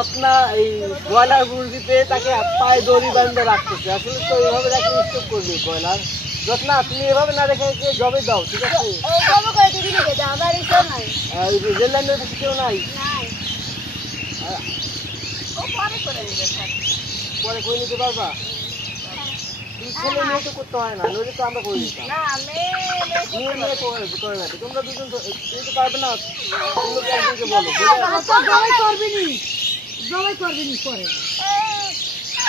বাপনা এই ব্রয়লার মুরগিতে তাকে পায়ে দড়ি বাঁধে রাখতেছে। আসলে তো এইভাবে রাখলে স্টপ করবে ব্রয়লার। যত্না তুমি এভাবে না রেখে জবে দাও, ঠিক আছে? রেল লাইনের কাছে কেউ নাই, পরে করে নিতে পারবা? ছেলে মেয়ে তো করতে হয় না, নইলে তো আমরা করে দিতাম। মেয়ে মেয়ে করে না, তোমরা দুজন তুমি তো পারবে না। তোমরা একজনকে বলো,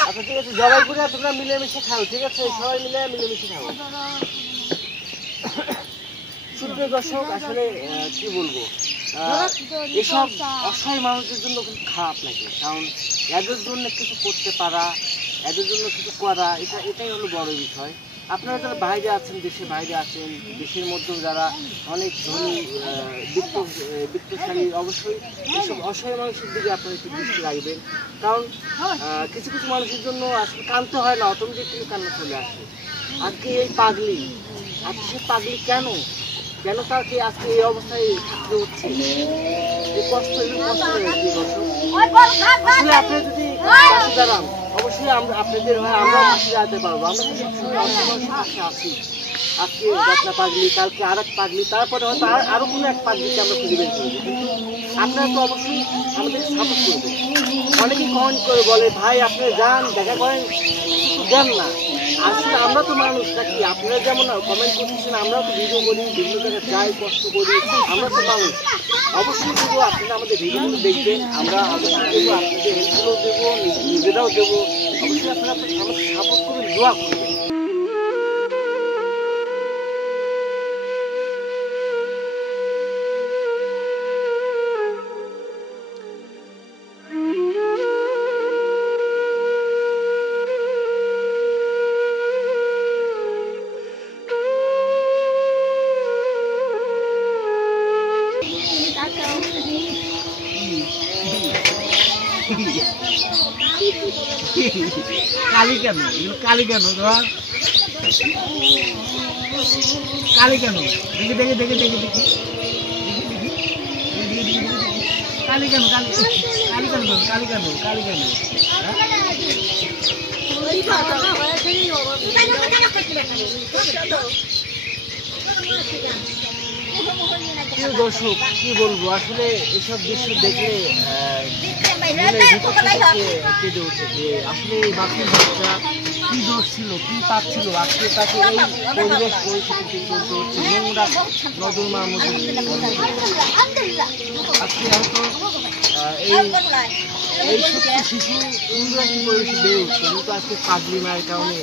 আচ্ছা ঠিক আছে, জবাই করে তোমরা মিলেমিশে খাও, ঠিক আছে? সবাই মিলেমিশে খাও। সুপ্রিয় দর্শক, আসলে কি বলবো, এসব অসহায় মানুষের জন্য খুব খারাপ লাগে। কারণ এদের জন্য কিছু করতে পারা, এদের জন্য কিছু করা, এটাই হলো বড় বিষয়। আপনারা যারা বাইরে আছেন, দেশের বাইরে আছেন, দেশের মধ্যেও যারা অনেক ধনী বিত্তশালী, অবশ্যই এইসব অসহায় মানুষের দিকে আপনারা একটু দৃষ্টি রাখবেন। কারণ কিছু কিছু মানুষের জন্য আসলে কাঁদতে হয় না, অটোমেটিকলি কান্না চলে আসে। আজকে এই পাগলি, আজকে সে পাগলি কেন তাকে আজকে এই অবস্থায় থাকতে হচ্ছে? এই কষ্ট আসলে আপনারা যদি পাশে দাঁড়ান, অবশ্যই আপনাদের হয় আমরাও পাশে দাঁড়াতে পারবো। আমরা তো সবসময় পাশে আছি। আজকে যত্না পাগলি, কালকে আর এক পাগলি, তারপরে হয়তো আরো কোনো এক পাগলিকে আমরা খুঁজে বের করবো। কিন্তু আপনারা তো অবশ্যই আমাদের সাপোর্ট করবেন। অনেকেই কমেন্ট করে বলে, ভাই আপনারা যান, দেখা করেন, কিছু দেন না। আসলে আমরা তো মানুষ নাকি? আপনারা যেমন কমেন্ট করতেছেন, আমরাও তো ভিডিও করি, বিভিন্ন জায়গায় যাই, কষ্ট করি, আমরা তো মানুষ। অবশ্যই দেবো, আপনারা আমাদের ভিডিওগুলো দেখবেন, আমরা অবশ্যই দেবো, আপনাদের হেল্পগুলো দেবো, নিজেরাও দেবো। অবশ্যই আপনারা আমাদের সাপোর্ট করবেন, দোয়া করবেন। কালি কেন? কালি কেন? কালি কেন? দেখি দেখি দেখি দেখি দেখি কালি কেন? কালি কেন? কালি কেন? কালি কেন? দর্শক কি বলবো, আসলে এসব দৃশ্য দেখলে কেঁদে উঠে যে আসলে এই বাচ্চার বাচ্চা কি দোষ ছিল, কি পাপ ছিল, আজকে তাকে এই পরিবেশ পরিস্থিতিতে চলতে হচ্ছে, নোংরা নর্দমার মধ্যে। আজকে হয়তো এই ছোট্ট শিশু সুন্দর একটি পরিবেশে বেড়ে উঠছে, কিন্তু আজকে পাগলি মায়ের কারণে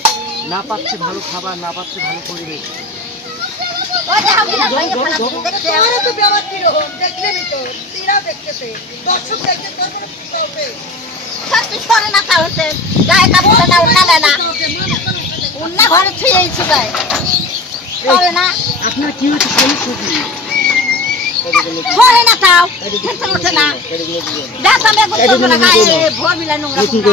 না পাচ্ছে ভালো খাবার, না পাচ্ছে ভালো পরিবেশ। আপনার কি হচ্ছে সমস্যা কি?